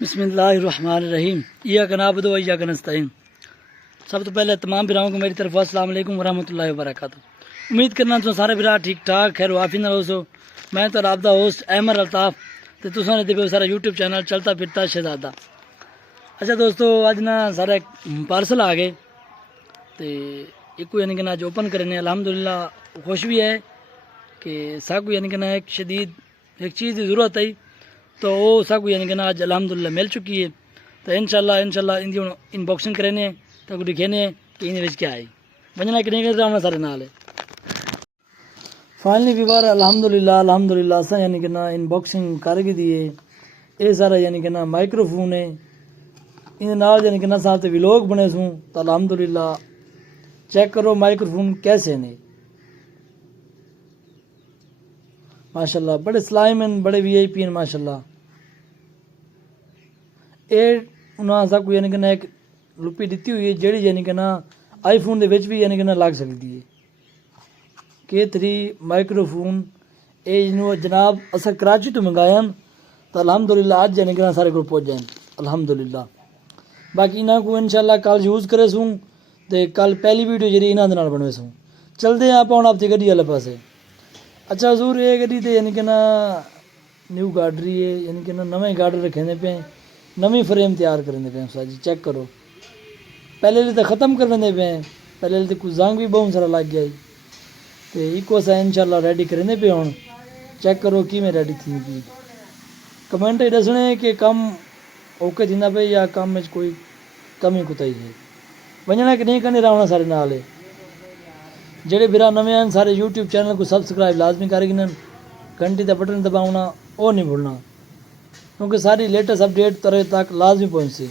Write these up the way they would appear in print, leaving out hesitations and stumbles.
बिस्मिल्लाहिर्रहमानिर्रहीम। इय्याक नअबुदु व इय्याक नस्तईन। सब तो पहले तमाम बिराओं को मेरी तरफ अस्सलाम वालेकुम वरहमतुल्लाहि वबरकातुहू। उम्मीद करना तो सारे बिरा ठीक ठाक खैर वाफी न हो। मैं तो आपदा होस्ट अहमद अल्ताफ ते तुसां ने दिव्यो सारा यूट्यूब चैनल चलता फिरता शहजादा। अच्छा दोस्तों, अज ना सारे पार्सल आ गए तो एक यानी कि ना आज ओपन करने अल्हम्दुलिल्लाह खुश भी है कि साकू यानी कि ना एक शदीद एक चीज़ की ज़रूरत है तो वो साकू यानी कि ना आज अल्हम्दुलिल्लाह मिल चुकी है। तो इंशाल्लाह इनकी इनबॉक्सिंग करेंगे तो दिखेने कि इन क्या है वजना कि नहीं करना सारे नाल है। फाइनली भी बार अल्हम्दुलिल्लाह असा यानी कि ना इनबॉक्सिंग कर गई दी है। ये सारा यानी कि ना माइक्रोफोन है इन नाल यानी कि ना साथ व्लॉग बने सूँ तो अल्हम्दुलिल्लाह चेक करो माइक्रोफोन कैसे ने माशाल्लाह बड़े स्लाइम बड़े VIP हैं माशाल्लाह। ये उन्होंने सा कोई यानी कि ना एक लुपी दी हुई है जी यानी कि ना आईफोन के भी यानी कि ना लग सकती है K3 माइक्रोफोन। ये जनाब असा कराची तो मंगाया तो अल्हम्दुलिल्लाह आज यानी कि ना सारे को पहुँच जाए अल्हम्दुलिल्लाह। बाकी इन्हों को इंशाल्लाह कल यूज़ करे सूँ तो कल पहली वीडियो जी इन्होंने बनवे सूँ। चलते हैं आप हम आपकी गड्डी वाले पासे। अच्छा हजूर ये गड्डी तो यानी कि ना न्यू गाड़ी है यानी कि ना नवे गार्डर रखे पे नवी फ्रेम तैयार करेंगे पे सर जी चेक करो। पहले तो ख़त्म करने पे पहले तो कुछ जंग भी बहुत सारा लग गया तो इको सा इंशाल्लाह रेडी करेंगे पे हूँ चेक करो कि मैं रेडी थी की कमेंट दसने कि कम ओके थी पे या कम में कोई कमी कुताई है वजना कि नहीं करने रहना सारे नाल है। जेडे बिरा नवे हैं सारे यूट्यूब चैनल को सब्सक्राइब लाजमी कर गिनन घंटी का बटन दबाना वो नहीं भूलना क्योंकि सारी लेटेस्ट अपडेट तरह तक लाजमी पहुँचे।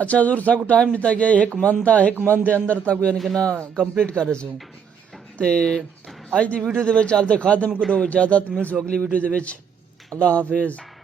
अच्छा जरूर साकू टाइम दिता गया एक मंथ के अंदर तक यानी कि ना कंप्लीट कर रहे तो अज की वीडियो के आपसे खादम करो इजाजत मिल सो अगली वीडियो के। अल्लाह हाफिज़।